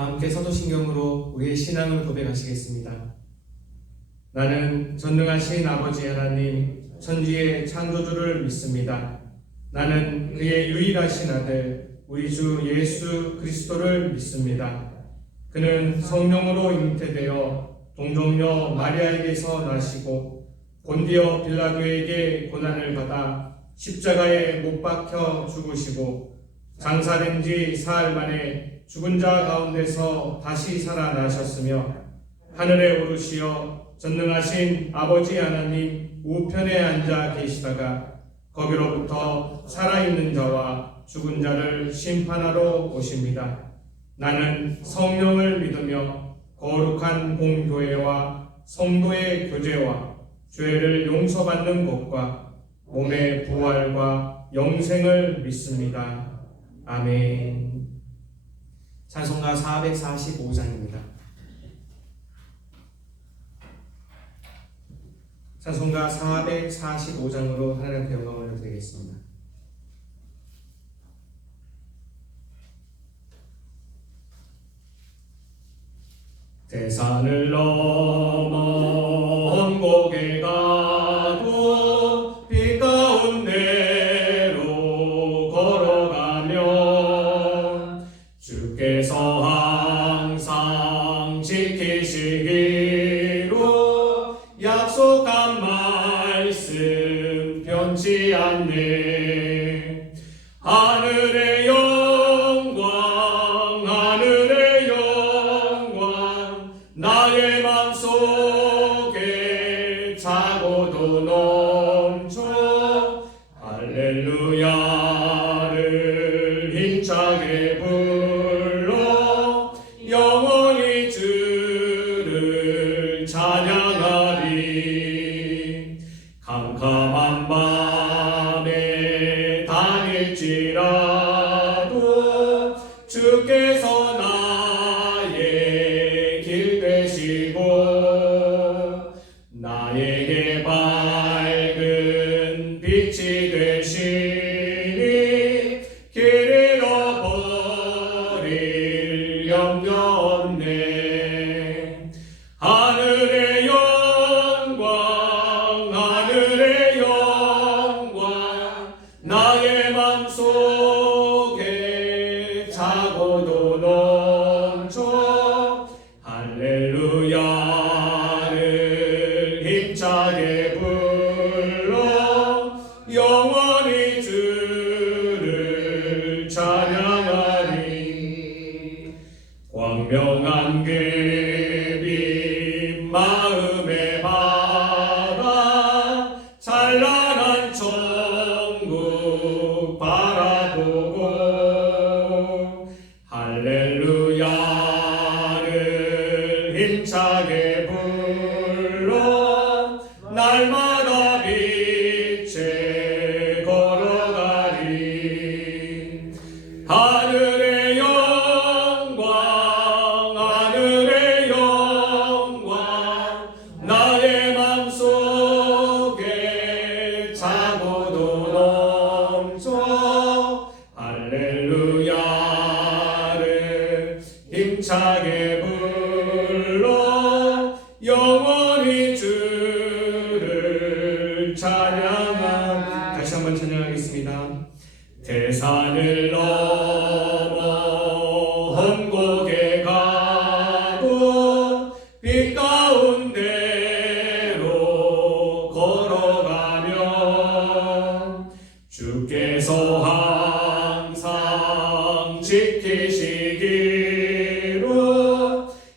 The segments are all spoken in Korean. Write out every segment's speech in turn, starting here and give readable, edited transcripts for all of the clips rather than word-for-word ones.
함께 사도신경으로 우리의 신앙을 고백하시겠습니다. 나는 전능하신 아버지 하나님 천지의 창조주를 믿습니다. 나는 그의 유일하신 아들 우리 주 예수 그리스도를 믿습니다. 그는 성령으로 잉태되어 동정녀 마리아에게서 나시고 본디오 빌라도에게 고난을 받아 십자가에 못 박혀 죽으시고 장사된 지 사흘 만에 죽은 자 가운데서 다시 살아나셨으며 하늘에 오르시어 전능하신 아버지 하나님 우편에 앉아 계시다가 거기로부터 살아있는 자와 죽은 자를 심판하러 오십니다. 나는 성령을 믿으며 거룩한 공교회와 성도의 교제와 죄를 용서받는 것과 몸의 부활과 영생을 믿습니다. 아멘. 찬송가 445장입니다. 찬송가 445장으로 하나님 앞에 영광을 드리겠습니다. 대산을 넘어 언곡에 가도 빛 가운데로 걸어가면 주께서 항상 지키시기로 약속한 말씀 변치 않네. 하늘의 영광 하늘의 영광 나의 맘속에 차고도 넘쳐 할렐루야를 힘차게 불러 영원히 주를 찬양하리. 캄캄한 밤에 다닐지라도 주께서 나의 길 되시고 나에게 밝은 빛이 되시니 길 잃어버릴 염려 없네. 하늘의 영광 하늘의 영광 나의 맘속에 차고도 넘쳐 할렐루야를 힘차게 불러 영원히 주를 찬양하리. 광명한 그 마음의 바다 찬란한 천국 바라보고 할렐루야를 힘차게 불러 날마다 빛에 걸어가리. 하늘의 영광 하늘의 영광 나의 맘속에 차고도 넘쳐 할렐루야를 힘차게 불러 영원히 주를 찬양하리. 다시 한번 찬양하겠습니다. 대산을 넘어 험곡에 가도 빛 가운데로 걸어가면 주께서 항상 지키시기로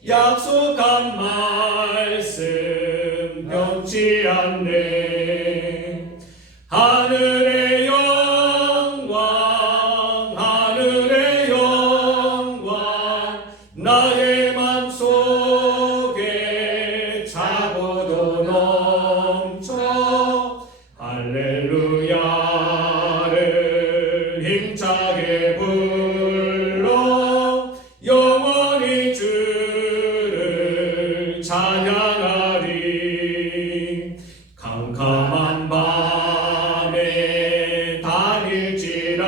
약속한 말씀 변치 않네. 하늘의 영광 하늘의 영광 나의 맘속에 차고도 넘쳐 할렐루야를 힘차게 불러 영원히 주를 찬양하리. 캄캄한 밤에 다닐지라도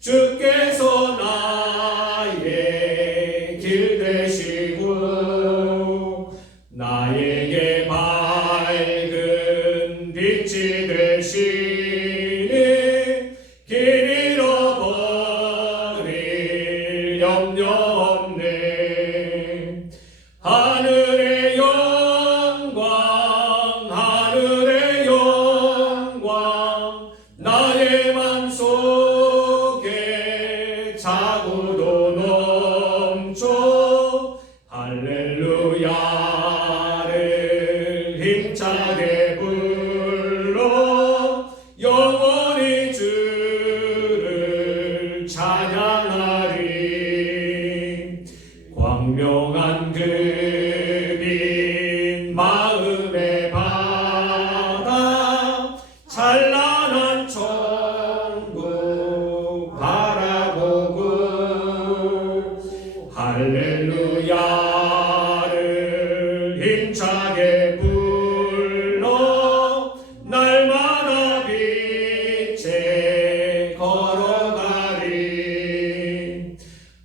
주께서 나의 염려 없네. 하늘의 영광 하늘의 영광 나의 맘속에 차고도 넘쳐 할렐루야를 힘차게 불러 영원히 주를 찬양하리. 광명한 그빈 마음의 바다 찬란한 천국 바라보고 할렐루야를 힘차게 불러 날마다 빛에 걸어가리.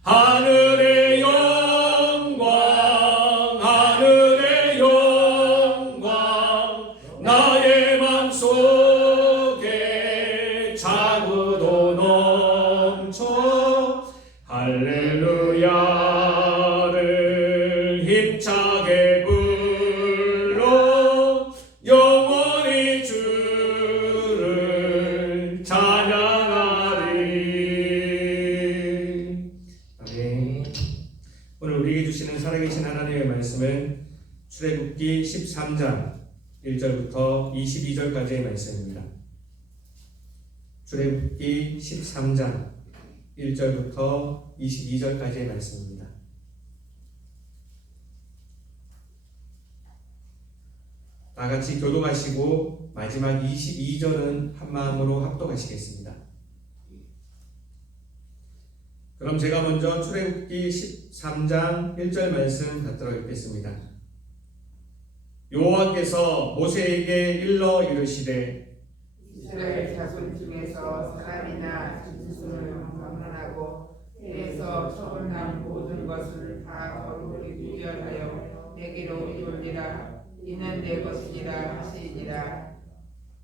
하늘의 영광 하늘의 영광 나의 맘속에 차고도 넘쳐 할렐루야를 힘차게 불러 영원히 주를 찬양하리. 아멘. 오늘 우리에게 주시는 살아계신 하나님의 말씀은 출애굽기 13장 1절부터 22절까지의 말씀입니다. 출애굽기 13장 1절부터 22절까지의 말씀입니다. 다 같이 교독하시고 마지막 22절은 한마음으로 합독하시겠습니다. 그럼 제가 먼저 출애굽기 13장 1절 말씀 받들어 읽겠습니다. 여호와께서 모세에게 일러 이르시되 이스라엘 자손 중에서 사람이나 짐승을 방문하고 해에서 처음 난 모든 것을 다 거룩히 구별하여 내게로 돌리라. 이는 내 것이니라 하시니라.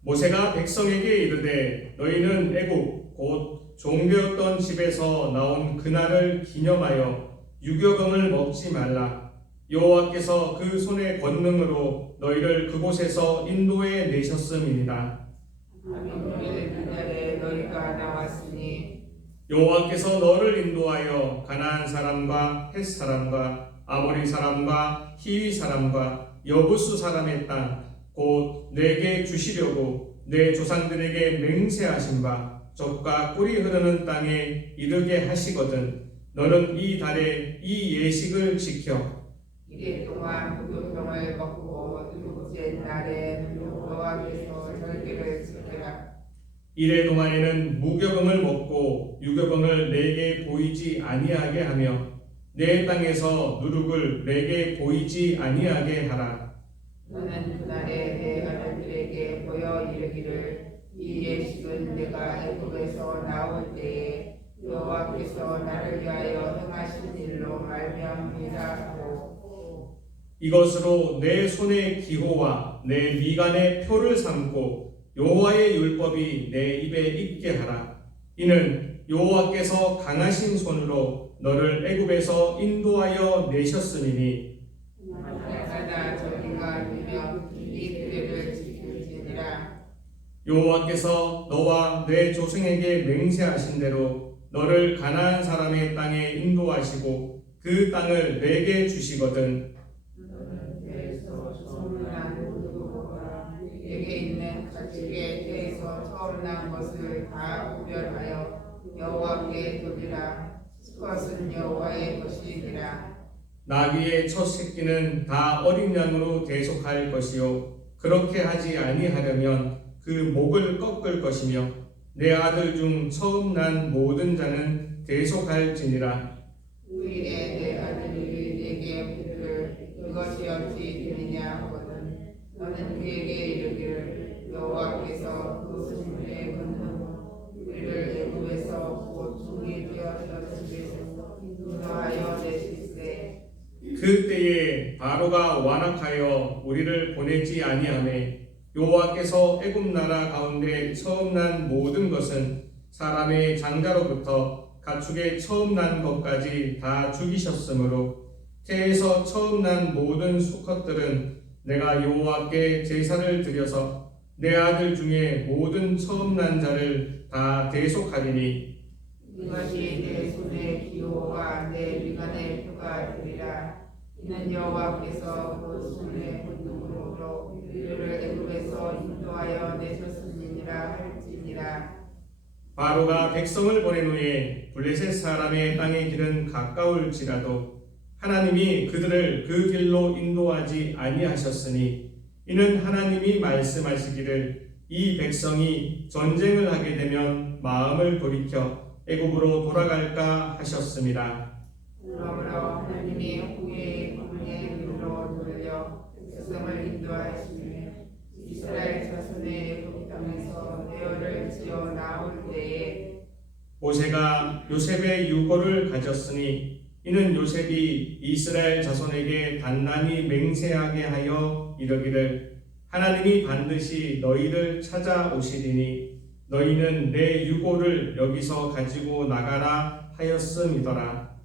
모세가 백성에게 이르되 너희는 애굽 곧 종되었던 집에서 나온 그날을 기념하여 유교병을 먹지 말라. 여호와께서 그 손의 권능으로 너희를 그곳에서 인도해 내셨음이니라. 그날에 너희가 나왔으니 여호와께서 너를 인도하여 가나안 사람과 헷 사람과 아모리 사람과 히위 사람과 여부수 사람의 땅 곧 내게 주시려고 내 조상들에게 맹세하신 바 젖과 꿀이 흐르는 땅에 이르게 하시거든 너는 이 달에 이 예식을 지켜 이래 동안 무교병을 먹고 둘째 날에 여호와께서 절기를 지키라. 이래 동안에는 무교병을 먹고 유교병을 내게 보이지 아니하게 하며 내 땅에서 누룩을 내게 보이지 아니하게 하라. 너는 그날에 내 아들들에게 보여 이르기를 이 예식은 내가 애굽에서 나올 때에 여호와께서 나를 위하여 행하신 일로 말미암이라 하고 이것으로 내 손의 기호와 내 미간의 표를 삼고 여호와의 율법이 내 입에 있게 하라. 이는 여호와께서 강하신 손으로 너를 애굽에서 인도하여 내셨음이니 날마다 저희가 누려 이 규례를 지킬지니라. 여호와께서 너와 내 조상에게 맹세하신 대로 너를 가나안 사람의 땅에 인도하시고 그 땅을 내게 주시거든 태에서 처음 난 모두가 내게 있는 가축의 태에서 처음 난 것을 다 구별하여 여호와께 드리라. 그것은 여호와의 것이니라. 나귀의 첫 새끼는 다 어린 양으로 대속할 것이요 그렇게 하지 아니하려면 그 목을 꺾을 것이며 내 아들 중 처음 난 모든 자는 대속할지니라. 후일에 내 아들이 내게 묻기를 이것이 어찌 되느냐 하거든 너는 그에게 이르기를 여호와께서 그 손의 권능으로 우리를 애굽에서 곧 종이 되었던 집에서 인도하여 내실세. 그때에 바로가 완악하여 우리를 보내지 아니하매 여호와께서 애굽 나라 가운데 처음 난 모든 것은 사람의 장자로부터 가축의 처음 난 것까지 다 죽이셨으므로 태에서 처음 난 모든 수컷들은 내가 여호와께 제사를 드려서 내 아들 중에 모든 처음 난 자를 다 대속하리니 이것이 내 손의 기호와 내 미간의 표가 되리라. 이는 여호와께서 그 손의 권능으로 이를 애굽에서 인도하여 내셨음이니라 할지니라. 바로가 백성을 보낸 후에 블레셋 사람의 땅의 길은 가까울지라도 하나님이 그들을 그 길로 인도하지 아니하셨으니 이는 하나님이 말씀하시기를 이 백성이 전쟁을 하게 되면 마음을 돌이켜 애굽으로 돌아갈까 하셨습니다. 그러므로 하나님이 후에 광야의 길로 돌려 백성을 인도하시며 이스라엘 자손의 애굽 땅에서 내어를 지어 나올 때에 모세가 요셉의 유고를 가졌으니 이는 요셉이 이스라엘 자손에게 단단히 맹세하게 하여 이르기를 하나님이 반드시 너희를 찾아오시리니 너희는 내 유고를 여기서 가지고 나가라 하였음이더라.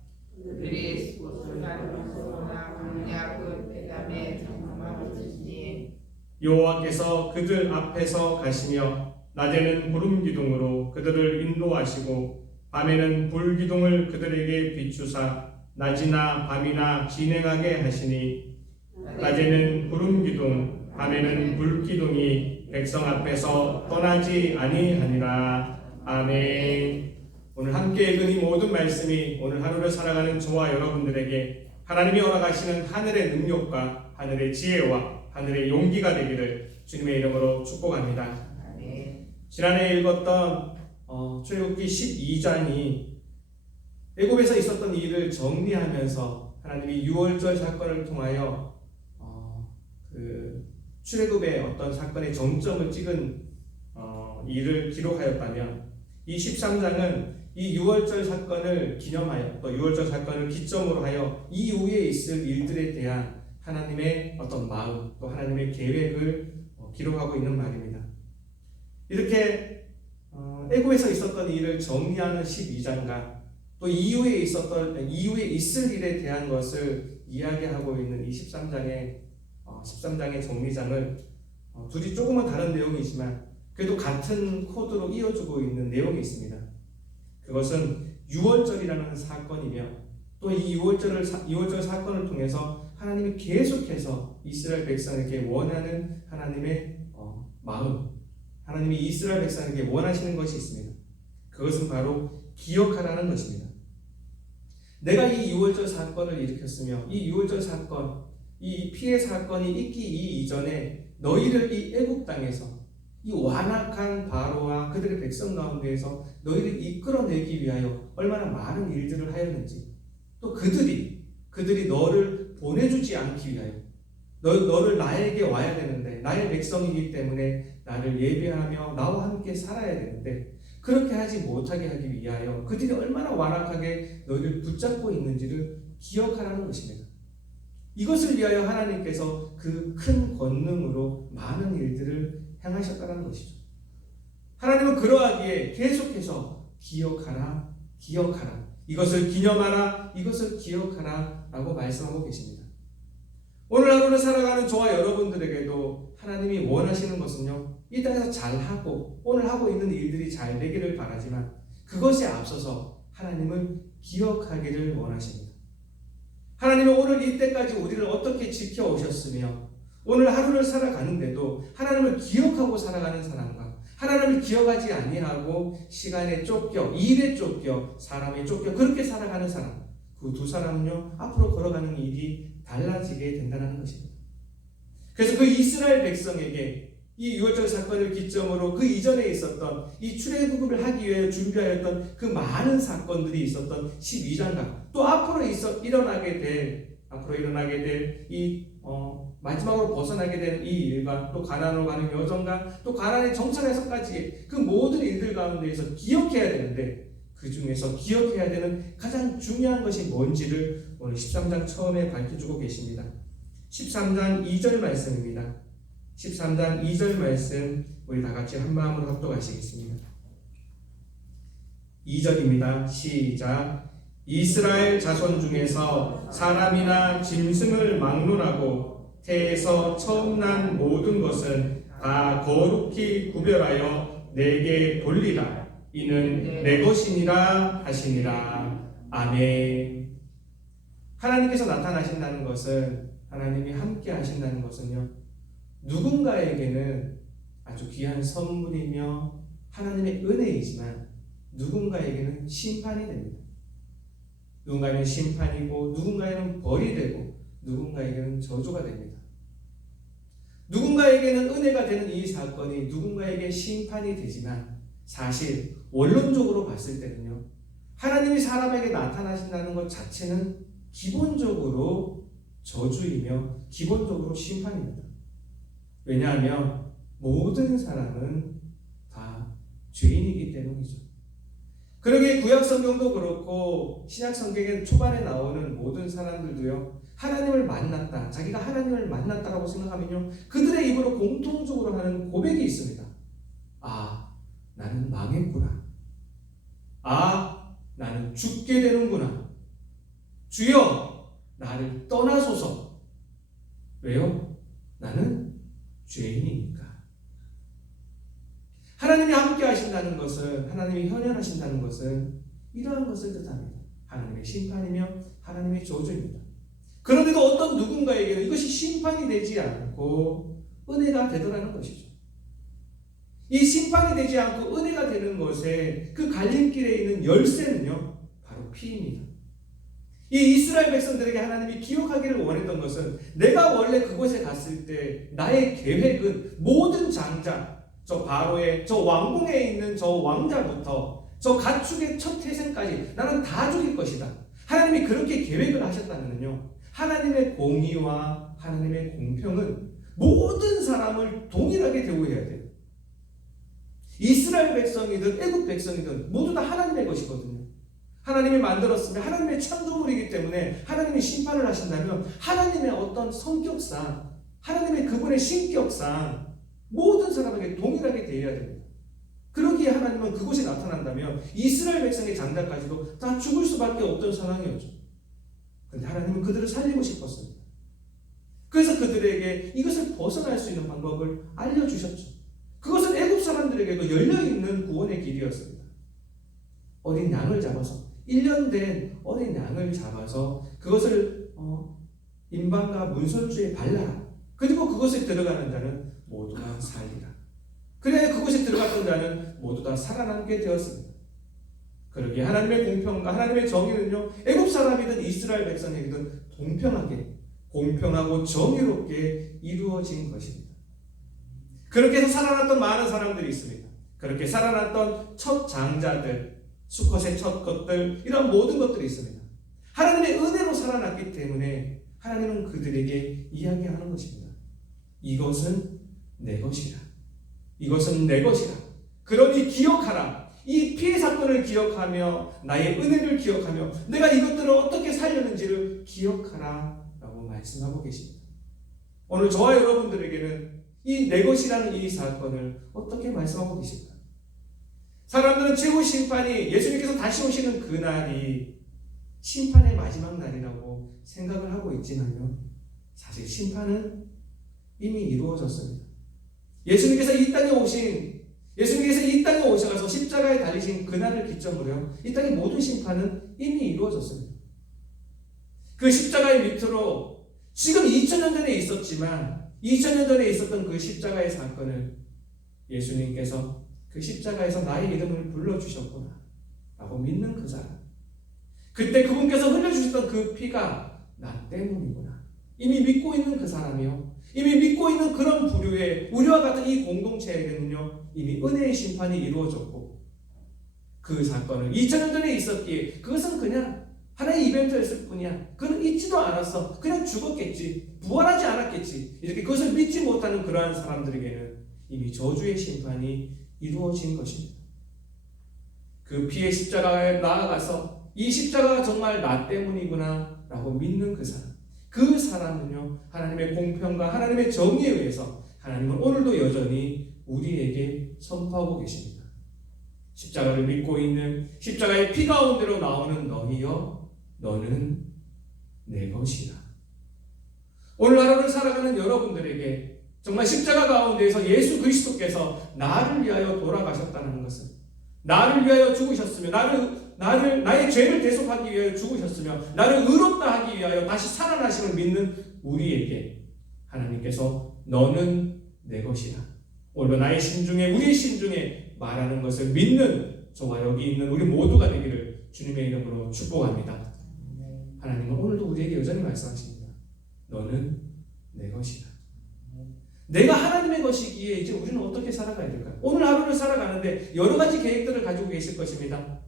그들이 숲을 다니면서나 광야 끝 에담의 장막을 치시니 여호와께서 그들 앞에서 가시며 낮에는 구름 기둥으로 그들을 인도하시고 밤에는 불 기둥을 그들에게 비추사 낮이나 밤이나 진행하게 하시니 낮에는 구름 기둥 밤에는 불 기둥이 백성 앞에서 떠나지 아니하니라. 아멘. 오늘 함께 읽은 이 모든 말씀이 오늘 하루를 살아가는 저와 여러분들에게 하나님이 허락하시는 하늘의 능력과 하늘의 지혜와 하늘의 용기가 되기를 주님의 이름으로 축복합니다. 아멘. 지난해 읽었던 출애굽기 12장이 애굽에서 있었던 일을 정리하면서 하나님이 유월절 사건을 통하여 그 출애굽의 어떤 사건의 정점을 찍은 일을 기록하였다면 이 13장은 이 유월절 사건을 기념하여 또 유월절 사건을 기점으로 하여 이후에 있을 일들에 대한 하나님의 어떤 마음 또 하나님의 계획을 기록하고 있는 말입니다. 이렇게 애굽에서 있었던 일을 정리하는 12장과 또 이후에 있을 일에 대한 것을 이야기하고 있는 이 13장의 정리장을 둘이 조금은 다른 내용이지만 그래도 같은 코드로 이어주고 있는 내용이 있습니다. 그것은 유월절이라는 사건이며 또 이 유월절 사건을 통해서 하나님이 계속해서 이스라엘 백성에게 원하는 하나님의 마음, 하나님이 이스라엘 백성에게 원하시는 것이 있습니다. 그것은 바로 기억하라는 것입니다. 내가 이 유월절 사건을 일으켰으며 이 유월절 사건, 이 피해 사건이 있기 이전에 너희를 이 애굽 땅에서 이 완악한 바로와 그들의 백성 가운데에서 너희를 이끌어내기 위하여 얼마나 많은 일들을 하였는지 또 그들이 너를 보내주지 않기 위하여 너를 나에게 와야 되는데 나의 백성이기 때문에 나를 예배하며 나와 함께 살아야 되는데 그렇게 하지 못하게 하기 위하여 그들이 얼마나 완악하게 너희를 붙잡고 있는지를 기억하라는 것입니다. 이것을 위하여 하나님께서 그 큰 권능으로 많은 일들을 행하셨다는 것이죠. 하나님은 그러하기에 계속해서 기억하라. 이것을 기념하라. 이것을 기억하라. 라고 말씀하고 계십니다. 오늘 하루를 살아가는 저와 여러분들에게도 하나님이 원하시는 것은요. 이 땅에서 잘하고 오늘 하고 있는 일들이 잘 되기를 바라지만 그것에 앞서서 하나님은 기억하기를 원하십니다. 하나님은 오늘 이때까지 우리를 어떻게 지켜오셨으며 오늘 하루를 살아가는데도 하나님을 기억하고 살아가는 사람과 하나님을 기억하지 아니하고 시간에 쫓겨 일에 쫓겨 사람에 쫓겨 그렇게 살아가는 사람 그 두 사람은요 앞으로 걸어가는 일이 달라지게 된다는 것입니다. 그래서 그 이스라엘 백성에게 이 유월절 사건을 기점으로 그 이전에 있었던 이 출애굽을 하기 위해 준비하였던 그 많은 사건들이 있었던 12장과 또 앞으로 일어나게 될 이 마지막으로 벗어나게 된 이 일과 또 가나안으로 가는 여정과 또 가나안에 정착해서까지 그 모든 일들 가운데에서 기억해야 되는데 그 중에서 기억해야 되는 가장 중요한 것이 뭔지를 오늘 13장 처음에 밝혀주고 계십니다. 13장 2절 말씀입니다. 13장 2절 말씀 우리 다 같이 한 마음으로 합독하시겠습니다. 2절입니다. 시작. 이스라엘 자손 중에서 사람이나 짐승을 막론하고 태에서 처음 난 모든 것은 다 거룩히 구별하여 내게 돌리라. 이는 내 것이니라 하시니라. 아멘. 하나님께서 나타나신다는 것은, 하나님이 함께 하신다는 것은요, 누군가에게는 아주 귀한 선물이며 하나님의 은혜이지만 누군가에게는 심판이 됩니다. 누군가에게는 심판이고, 누군가에게는 벌이 되고, 누군가에게는 저주가 됩니다. 누군가에게는 은혜가 되는 이 사건이 누군가에게 심판이 되지만, 사실 원론적으로 봤을 때는요, 하나님이 사람에게 나타나신다는 것 자체는 기본적으로 저주이며 기본적으로 심판입니다. 왜냐하면 모든 사람은 다 죄인이기 때문이죠. 그러기에 구약 성경도 그렇고 신약 성경의 초반에 나오는 모든 사람들도요, 하나님을 만났다, 자기가 하나님을 만났다라고 생각하면요, 그들의 입으로 공통적으로 하는 고백이 있습니다. 아, 나는 망했구나. 아, 나는 죽게 되는구나. 주여, 나를 떠나소서. 왜요? 나는 죄인이니까. 하나님이 함께 하신다는 것은, 하나님이 현현하신다는 것은 이러한 것을 뜻합니다. 하나님의 심판이며 하나님의 저주입니다. 그런데도 어떤 누군가에게는 이것이 심판이 되지 않고 은혜가 되더라는 것이죠. 이 심판이 되지 않고 은혜가 되는 것에 그 갈림길에 있는 열쇠는요, 바로 피입니다. 이 이스라엘 백성들에게 하나님이 기억하기를 원했던 것은, 내가 원래 그곳에 갔을 때 나의 계획은 모든 장자, 저 바로의 저 왕궁에 있는 저 왕자부터 저 가축의 첫 태생까지 나는 다 죽일 것이다. 하나님이 그렇게 계획을 하셨다면요, 하나님의 공의와 하나님의 공평은 모든 사람을 동일하게 대우해야 돼요. 이스라엘 백성이든 애국 백성이든 모두 다 하나님의 것이거든요. 하나님이 만들었으면 하나님의 창조물이기 때문에 하나님이 심판을 하신다면 하나님의 어떤 성격상, 하나님의 그분의 신격상 모든 사람에게 동일하게 대해야 됩니다. 그러기에 하나님은 그곳에 나타난다면 이스라엘 백성의 장자까지도 다 죽을 수밖에 없던 상황이었죠. 그런데 하나님은 그들을 살리고 싶었습니다. 그래서 그들에게 이것을 벗어날 수 있는 방법을 알려주셨죠. 그것은 애국 사람들에게도 열려있는 구원의 길이었습니다. 어린 양을 잡아서, 1년 된 어린 양을 잡아서 그것을 임방과 문설주에 발라라. 그리고 그것에 들어가는 자는 모두가 살리라. 그래야 그곳에 들어갔던 자는 모두 다 살아남게 되었습니다. 그러기에 하나님의 공평과 하나님의 정의는요, 애국 사람이든 이스라엘 백성이든 동평하게, 공평하고 정의롭게 이루어진 것입니다. 그렇게 해서 살아났던 많은 사람들이 있습니다. 그렇게 살아났던 첫 장자들, 수컷의 첫 것들, 이런 모든 것들이 있습니다. 하나님의 은혜로 살아났기 때문에 하나님은 그들에게 이야기하는 것입니다. 이것은 내 것이라. 이것은 내 것이라. 그러니 기억하라. 이 피해 사건을 기억하며 나의 은혜를 기억하며 내가 이것들을 어떻게 살렸는지를 기억하라 라고 말씀하고 계십니다. 오늘 저와 여러분들에게는 이 내 것이라는 이 사건을 어떻게 말씀하고 계십니까? 사람들은 최후 심판이 예수님께서 다시 오시는 그날이 심판의 마지막 날이라고 생각을 하고 있지만요, 사실 심판은 이미 이루어졌습니다. 예수님께서 이 땅에 오셔서 십자가에 달리신 그날을 기점으로요, 이 땅의 모든 심판은 이미 이루어졌습니다. 그 십자가의 밑으로 지금 2000년 전에 있었지만 2000년 전에 있었던 그 십자가의 사건을 예수님께서 그 십자가에서 나의 이름을 불러주셨구나 라고 믿는 그 사람, 그때 그분께서 흘려주셨던 그 피가 나 때문이구나, 이미 믿고 있는 그 사람이요, 이미 믿고 있는 그런 부류의 우리와 같은 이 공동체에게는요, 이미 은혜의 심판이 이루어졌고, 그 사건은 2000년 전에 있었기에 그것은 그냥 하나의 이벤트였을 뿐이야, 그는 잊지도 않았어, 그냥 죽었겠지, 부활하지 않았겠지, 이렇게 그것을 믿지 못하는 그러한 사람들에게는 이미 저주의 심판이 이루어진 것입니다. 그 피의 십자가에 나아가서 이 십자가가 정말 나 때문이구나 라고 믿는 그 사람은요, 하나님의 공평과 하나님의 정의에 의해서 하나님은 오늘도 여전히 우리에게 선포하고 계십니다. 십자가를 믿고 있는 십자가의 피 가운데로 나오는 너희여 너는 내 것이라. 오늘 하루를 살아가는 여러분들에게 정말 십자가 가운데에서 예수 그리스도께서 나를 위하여 돌아가셨다는 것은, 나를 위하여 죽으셨으며 나의 죄를 대속하기 위하여 죽으셨으며 나를 의롭다 하기 위하여 다시 살아나심을 믿는 우리에게 하나님께서 너는 내 것이라. 오늘 나의 심중에, 우리의 심중에 말하는 것을 믿는 저와 여기 있는 우리 모두가 되기를 주님의 이름으로 축복합니다. 하나님은 오늘도 우리에게 여전히 말씀하십니다. 너는 내 것이다. 내가 하나님의 것이기에 이제 우리는 어떻게 살아가야 될까요? 오늘 하루를 살아가는데 여러 가지 계획들을 가지고 계실 것입니다.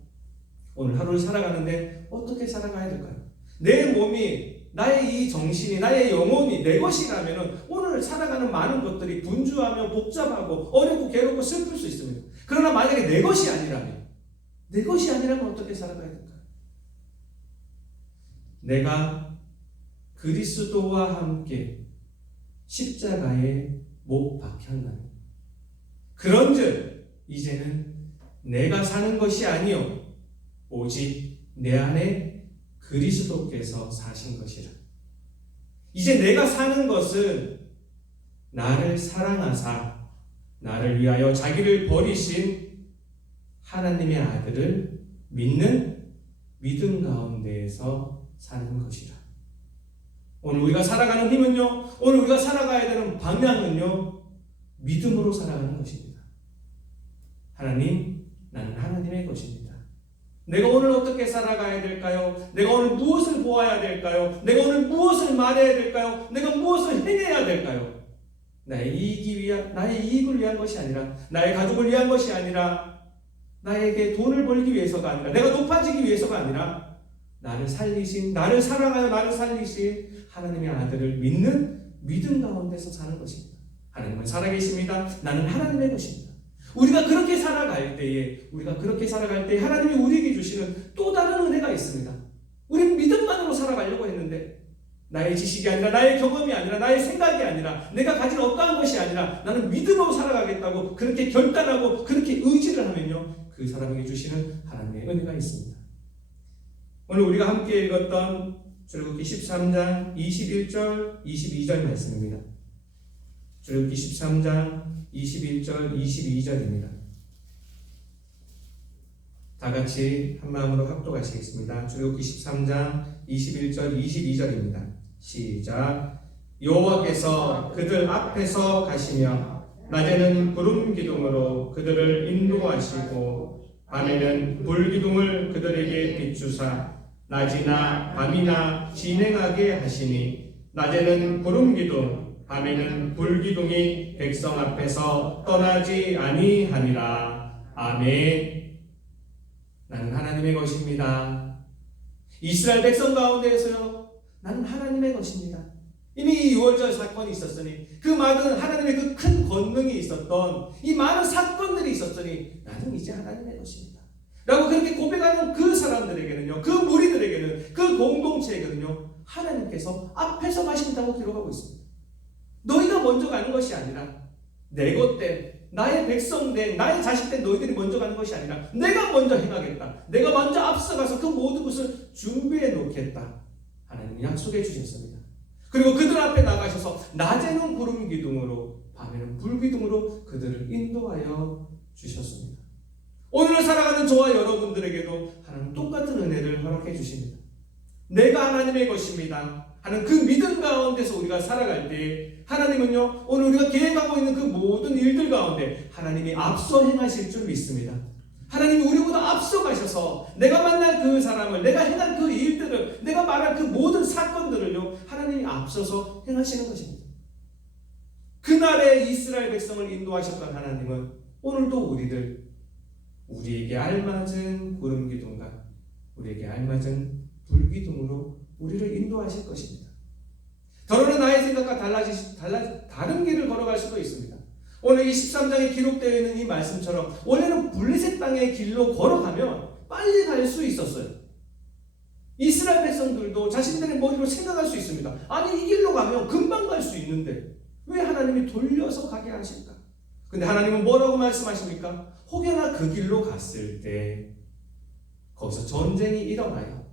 오늘 하루를 살아가는데 어떻게 살아가야 될까요? 내 몸이, 나의 이 정신이, 나의 영혼이 내 것이라면 오늘 살아가는 많은 것들이 분주하며 복잡하고 어렵고 괴롭고 슬플 수 있습니다. 그러나 만약에 내 것이 아니라면 어떻게 살아가야 될까요? 내가 그리스도와 함께 십자가에 못 박혔나니 그런즉 이제는 내가 사는 것이 아니요 오직 내 안에 그리스도께서 사신 것이라. 이제 내가 사는 것은 나를 사랑하사 나를 위하여 자기를 버리신 하나님의 아들을 믿는 믿음 가운데에서 사는 것이라. 오늘 우리가 살아가는 힘은요, 오늘 우리가 살아가야 되는 방향은요, 믿음으로 살아가는 것입니다. 하나님, 나는 하나님의 것입니다. 내가 오늘 어떻게 살아가야 될까요? 내가 오늘 무엇을 보아야 될까요? 내가 오늘 무엇을 말해야 될까요? 내가 무엇을 행해야 될까요? 나의 이익을 위한 것이 아니라, 나의 가족을 위한 것이 아니라, 나에게 돈을 벌기 위해서가 아니라, 내가 높아지기 위해서가 아니라, 나를 살리신, 나를 사랑하여 나를 살리신 하나님의 아들을 믿는 믿음 가운데서 사는 것입니다. 하나님은 살아계십니다. 나는 하나님의 것입니다. 우리가 그렇게 살아갈 때에 하나님이 우리에게 주시는 또 다른 은혜가 있습니다. 우리는 믿음만으로 살아가려고 했는데 나의 지식이 아니라, 나의 경험이 아니라, 나의 생각이 아니라, 내가 가진 어떠한 것이 아니라 나는 믿음으로 살아가겠다고 그렇게 결단하고 그렇게 의지를 하면요, 그 사람에게 주시는 하나님의 은혜가 있습니다. 오늘 우리가 함께 읽었던 출애굽기 13장 21절 22절 말씀입니다. 출애굽기 13장 21절 22절입니다. 다 같이 한 마음으로 합독하시겠습니다. 출애굽기 13장 21절 22절입니다. 시작. 여호와께서 그들 앞에서 가시며 낮에는 구름 기둥으로 그들을 인도하시고 밤에는 불 기둥을 그들에게 비추사 낮이나 밤이나 진행하게 하시니 낮에는 구름 기둥 밤에는 불 기둥이 백성 앞에서 떠나지 아니하니라. 아멘. 나는 하나님의 것입니다. 이스라엘 백성 가운데에서요, 나는 하나님의 것입니다. 이미 이 유월절 사건이 있었으니, 그 많은 하나님의 그 큰 권능이 있었던 이 많은 사건들이 있었으니 나는 이제 하나님의 것입니다 라고 그렇게 고백하는 그 사람들에게는요, 그 무리들에게는, 그 공동체에게는요, 하나님께서 앞에서 가신다고 기록하고 있습니다. 너희가 먼저 가는 것이 아니라, 내 것된, 나의 백성된, 나의 자식된 너희들이 먼저 가는 것이 아니라 내가 먼저 행하겠다, 내가 먼저 앞서가서 그 모든 것을 준비해 놓겠다, 하나님이 약속해 주셨습니다. 그리고 그들 앞에 나가셔서 낮에는 구름 기둥으로 밤에는 불 기둥으로 그들을 인도하여 주셨습니다. 오늘 살아가는 저와 여러분들에게도 하나님 똑같은 은혜를 허락해 주십니다. 내가 하나님의 것입니다 하는 그 믿음 가운데서 우리가 살아갈 때 하나님은요, 오늘 우리가 계획하고 있는 그 모든 일들 가운데 하나님이 앞서 행하실 줄 믿습니다. 하나님이 우리보다 앞서 가셔서 내가 만날 그 사람을, 내가 행할 그 일들을, 내가 말할 그 모든 사건들을요, 하나님이 앞서서 행하시는 것입니다. 그날의 이스라엘 백성을 인도하셨던 하나님은 오늘도 우리에게 알맞은 구름 기둥과 우리에게 알맞은 불 기둥으로 우리를 인도하실 것입니다. 더러는 나의 생각과 다른 길을 걸어갈 수도 있습니다. 오늘 이 13장에 기록되어 있는 이 말씀처럼 원래는 블레셋 땅의 길로 걸어가면 빨리 갈 수 있었어요. 이스라엘 백성들도 자신들의 머리로 생각할 수 있습니다. 아니, 이 길로 가면 금방 갈 수 있는데 왜 하나님이 돌려서 가게 하실까? 근데 하나님은 뭐라고 말씀하십니까? 혹여나 그 길로 갔을 때 거기서 전쟁이 일어나요.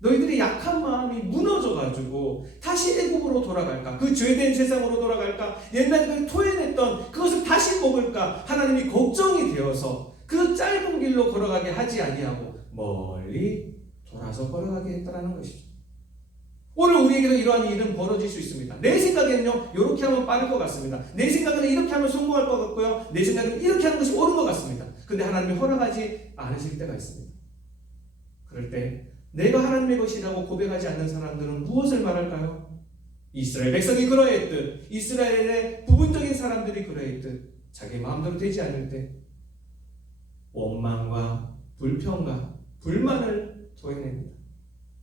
너희들이 약한 마음이 무너져가지고 다시 애굽으로 돌아갈까? 그 죄된 세상으로 돌아갈까? 옛날에 토해냈던 그것을 다시 먹을까? 하나님이 걱정이 되어서 그 짧은 길로 걸어가게 하지 아니하고 멀리 돌아서 걸어가게 했다라는 것이죠. 오늘 우리에게도 이러한 일은 벌어질 수 있습니다. 내 생각에는요, 이렇게 하면 빠를 것 같습니다. 내 생각에는 이렇게 하면 성공할 것 같고요. 내 생각에는 이렇게 하는 것이 옳은 것 같습니다. 근데 하나님이 허락하지 않으실 때가 있습니다. 그럴 때 내가 하나님의 것이라고 고백하지 않는 사람들은 무엇을 말할까요? 이스라엘 백성이 그러했듯, 이스라엘의 부분적인 사람들이 그러했듯, 자기 마음대로 되지 않을 때 원망과 불평과 불만을 토해냅니다.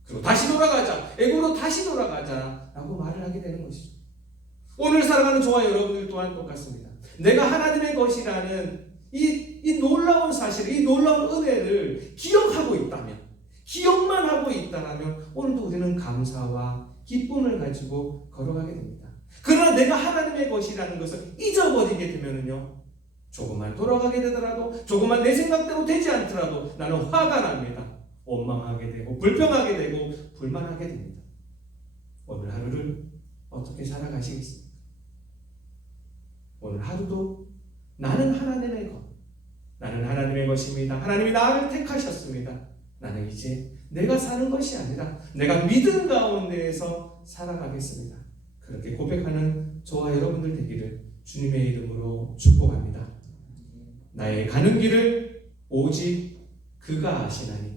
그리고 다시 돌아가자, 애굽으로 다시 돌아가자라고 말을 하게 되는 것이죠. 오늘 살아가는 저와 여러분들 또한 똑같습니다. 내가 하나님의 것이라는 이 놀라운 사실, 이 놀라운 은혜를 기억하고 있다면, 기억만 하고 있다면 오늘도 우리는 감사와 기쁨을 가지고 걸어가게 됩니다. 그러나 내가 하나님의 것이라는 것을 잊어버리게 되면은요, 조금만 돌아가게 되더라도, 조금만 내 생각대로 되지 않더라도 나는 화가 납니다. 원망하게 되고 불평하게 되고 불만하게 됩니다. 오늘 하루를 어떻게 살아가시겠습니까? 오늘 하루도 나는 하나님의 것, 나는 하나님의 것입니다. 하나님이 나를 택하셨습니다. 나는 이제 내가 사는 것이 아니라 내가 믿음 가운데에서 살아가겠습니다. 그렇게 고백하는 저와 여러분들 되기를 주님의 이름으로 축복합니다. 나의 가는 길을 오직 그가 아시나니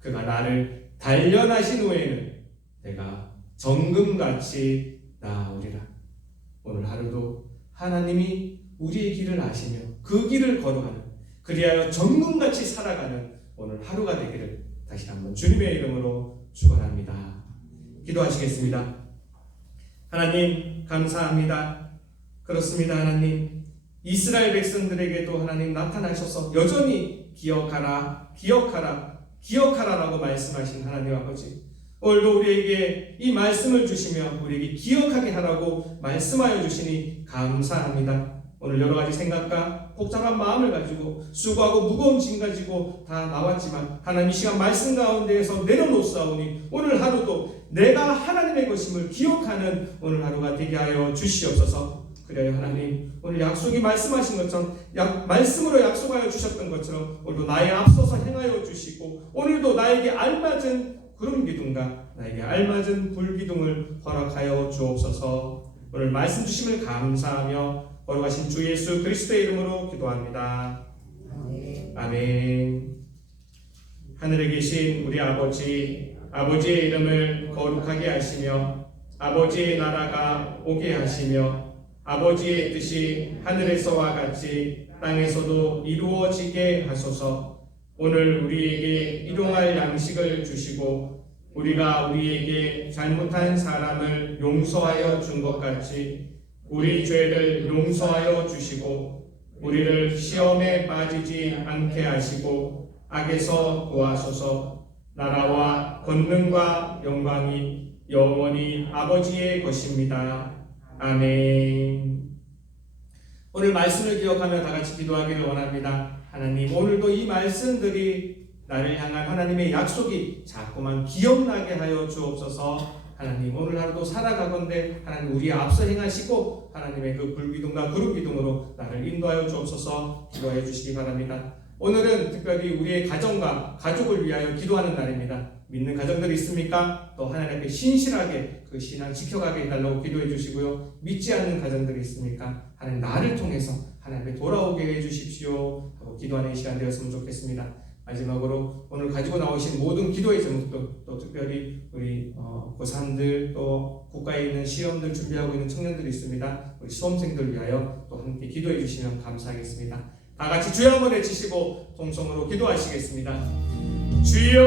그가 나를 단련하신 후에는 내가 정금같이 나아오리라. 오늘 하루도 하나님이 우리의 길을 아시며 그 길을 걸어가는, 그리하여 정금같이 살아가는 오늘 하루가 되기를 다시 한번 주님의 이름으로 축원합니다. 기도하시겠습니다. 하나님 감사합니다. 그렇습니다. 하나님, 이스라엘 백성들에게도 하나님 나타나셔서 여전히 기억하라, 기억하라, 기억하라라고 말씀하신 하나님 아버지, 오늘도 우리에게 이 말씀을 주시며 우리에게 기억하게 하라고 말씀하여 주시니 감사합니다. 오늘 여러 가지 생각과 복잡한 마음을 가지고 수고하고 무거운 짐 가지고 다 나왔지만 하나님 이 시간 말씀 가운데에서 내려놓사오니 오늘 하루도 내가 하나님의 것임을 기억하는 오늘 하루가 되게 하여 주시옵소서. 그래요 하나님, 오늘 약속이 말씀하신 것처럼 말씀으로 약속하여 주셨던 것처럼 오늘도 나의 앞서서 행하여 주시고 오늘도 나에게 알맞은 구름 기둥과 나에게 알맞은 불 기둥을 허락하여 주옵소서. 오늘 말씀 주심을 감사하며 걸어가신 주 예수 그리스도의 이름으로 기도합니다. 아멘. 하늘에 계신 우리 아버지, 아버지의 이름을 거룩하게 하시며 아버지의 나라가 오게 하시며 아버지의 뜻이 하늘에서와 같이 땅에서도 이루어지게 하소서. 오늘 우리에게 일용할 양식을 주시고 우리가 우리에게 잘못한 사람을 용서하여 준 것 같이 우리 죄를 용서하여 주시고 우리를 시험에 빠지지 않게 하시고 악에서 구하소서. 나라와 권능과 영광이 영원히 아버지의 것입니다. 아멘. 오늘 말씀을 기억하며 다 같이 기도하기를 원합니다. 하나님, 오늘도 이 말씀들이 나를 향한 하나님의 약속이 자꾸만 기억나게 하여 주옵소서. 하나님, 오늘 하루도 살아가건대 하나님 우리 앞서 행하시고 하나님의 그 불기둥과 구름기둥으로 나를 인도하여 주옵소서. 기도해 주시기 바랍니다. 오늘은 특별히 우리의 가정과 가족을 위하여 기도하는 날입니다. 믿는 가정들이 있습니까? 또 하나님 앞에 신실하게 그 신앙 지켜가게 해달라고 기도해 주시고요. 믿지 않는 가정들이 있습니까? 하나님 나를 통해서 하나님 앞에 돌아오게 해주십시오 하고 기도하는 시간 되었으면 좋겠습니다. 마지막으로 오늘 가지고 나오신 모든 기도의 제목도 또 특별히 우리 고3들 또 국가에 있는 시험들 준비하고 있는 청년들이 있습니다. 우리 수험생들 위하여 또 함께 기도해 주시면 감사하겠습니다. 다 같이 주여 한번 외치시고 통성으로 기도하시겠습니다. 주여,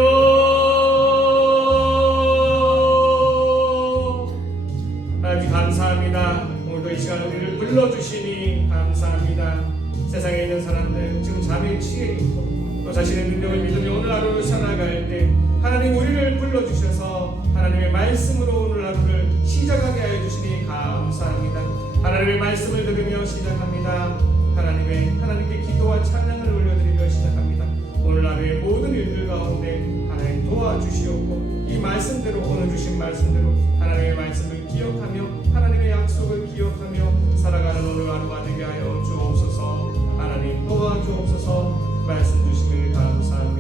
하나님 감사합니다. 오늘도 이 시간 우리를 불러주시니 감사합니다. 세상에 있는 사람들 지금 잠에 취해 있고 또 자신의 능력을 믿으며 오늘 하루를 살아갈 때 하나님 우리를 불러주셔서 하나님의 말씀으로 오늘 하루를 시작하게 하여 주시니 감사합니다. 하나님의 말씀을 들으며 시작합니다. 도와주시옵고 이 말씀대로 오늘 주신 말씀대로 하나님의 말씀을 기억하며 하나님의 약속을 기억하며 살아가는 오늘 하루가 되게 하여 주옵소서. 하나님 도와주옵소서. 말씀 주시길 감사합니다.